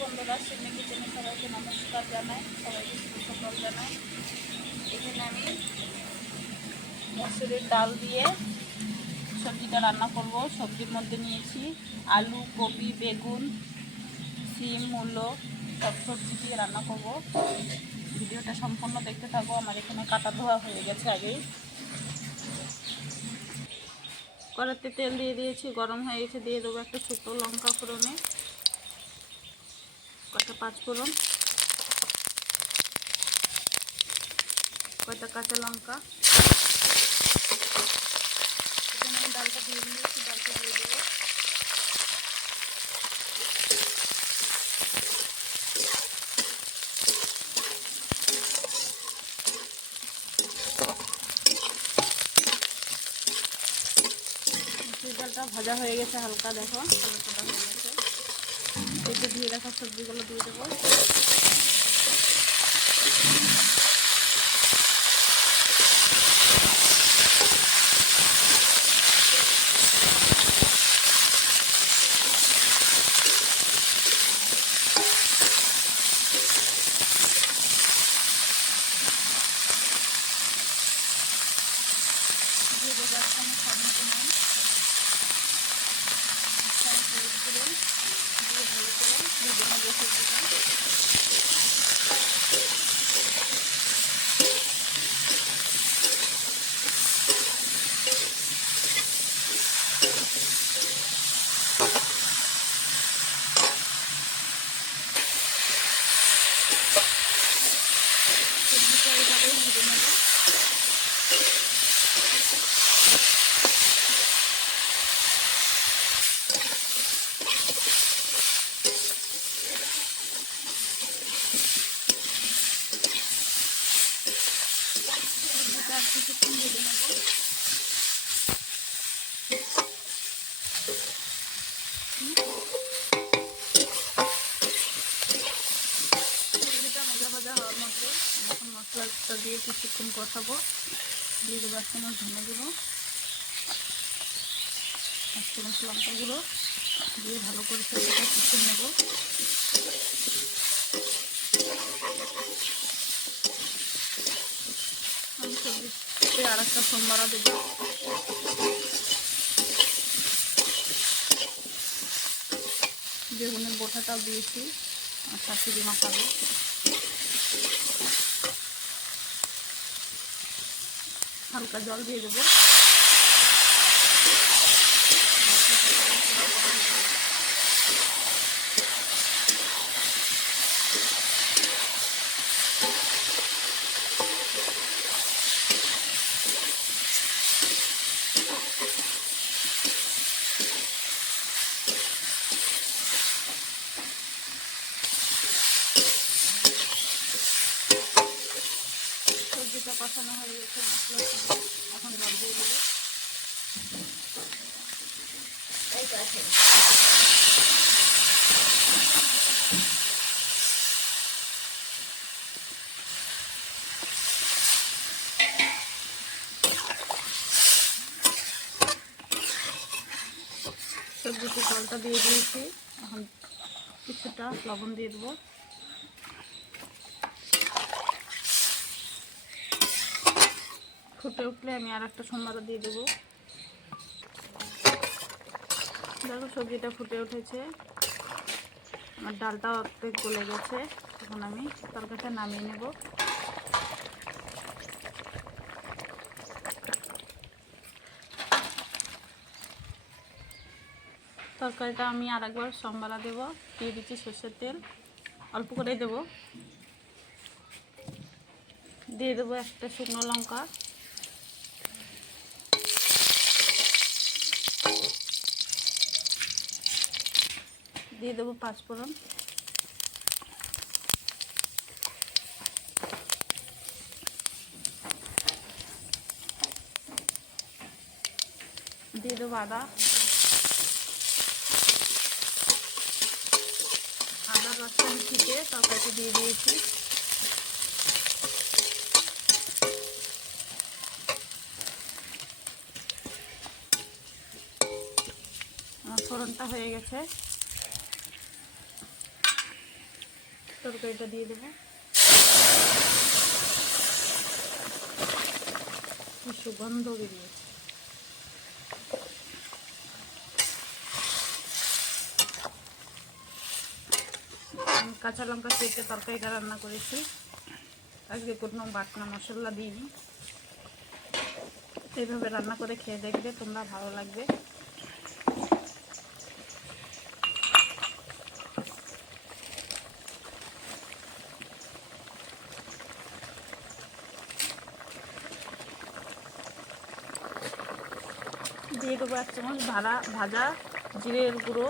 বন্ধুরা, সিমি কিচেনে সবাইকে নমস্কার জানাই, সবাইকে শুভ সকাল জানাই। এখানে আমি মসুরের ডাল দিয়ে সবজিটা রান্না করব। সবজির মধ্যে নিয়েছি আলু, কপি, বেগুন, সিম, মূলো, সব সবজি দিয়ে রান্না করব। ভিডিওটা সম্পূর্ণ দেখতে থাকো। আমার এখানে কাটা ধোয়া হয়ে গেছে আগেই। কড়াইতে তেল দিয়ে দিয়েছি, গরম হয়ে গেছে। দিয়ে দেবো একটা শুকনো লঙ্কা ফোড়নে, কটা পাঁচফোড়ন, কয়টা কাঁচা লঙ্কা। এখানে আমি ডালটা দিয়ে দিয়েছি, ডালটা দিয়ে দেবো। ডালটা ভাজা হয়ে গেছে হালকা, দেখো হালকা হয়ে গেছে। একটু ধুয়ে রাখা সবজিগুলো দিয়ে দেবো। দিয়ে দেবো একটা আমি স্বাদ মতো নুন, দিয়ে ভালো করে ভেজে নেবো সবজিটা। সবজিটা এইভাবেই ভেজে নেবো। সবজিটা আর কিছুক্ষণ ভেজে নেবো। সবজিটা ভাজা ভাজা হওয়ার মধ্যে এখন মশলাটা দিয়ে কিছুক্ষণ কষাবো। দিয়ে দেবো এক চামচ ধনে গুঁড়ো, এক চামচ লঙ্কা গুঁড়ো, দিয়ে ভালো করে সবজিটা কষিয়ে নেব। আমি সবজিতে আর একটা সোমবারা দেবো। বেগুনের বোটাটাও দিয়েছি, আর শাশুড়ি মাখাবো। হালকা জল দিয়ে দেবো। সবজিটা কষানো হয়ে গেছে, মশলা এখন জল দিয়ে দেবো। সবজিতে জলটা দিয়ে দিয়েছি, এখন কিছুটা লবণ দিয়ে দেবো। ফুটে উঠলে আমি আর একটা সোমবারা দিয়ে দেবো। দেখো সবজিটা ফুটে উঠেছে, আমার ডালটা অর্ধেক গলে গেছে। এখন আমি তরকারিটা নামিয়ে নেব। তরকারিটা আমি আর একবার সোমবারা দেবো। দিয়ে দিচ্ছি সর্ষের তেল, অল্প করেই দেবো। দিয়ে দেবো একটা শুকনো লঙ্কা, দিয়ে দেবো পাঁচফোড়ন, দিয়ে দেবো আদা রসটা মিশিয়ে তরকারিতে দিয়ে দিয়েছি। আমার ফোড়নটা হয়ে গেছে। তরকারিটা দিয়ে দেবো। কি সুগন্ধ বেরিয়েছে। কাঁচা লঙ্কা কেটে তরকারিটা রান্না করেছি। আজকে কোনো বাটনা মশলা দিইনি। এইভাবে রান্না করে খেয়ে দেখবে, তোমরা ভালো লাগবে। দিয়ে দেবো 1 চামচ ভাজা জিরের গুঁড়ো,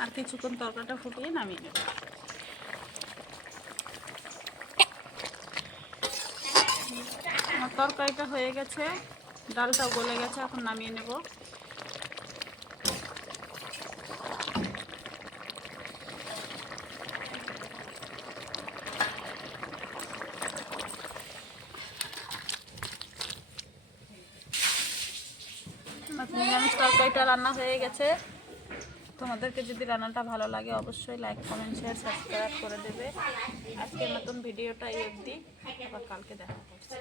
আর কিছুক্ষণ তরকারিটা ফুটিয়ে নামিয়ে নেব। আমার তরকারিটা হয়ে গেছে, ডালটাও গলে গেছে, এখন নামিয়ে নেব। নিরামিষ তরকারিটা রান্না হয়ে গেছে। তোমাদেরকে যদি রান্নাটা ভালো লাগে অবশ্যই লাইক, কমেন্ট, শেয়ার, সাবস্ক্রাইব করে দেবে। আজকের নতুন ভিডিওটা এই অবধি, আবার কালকে দেখা করছি।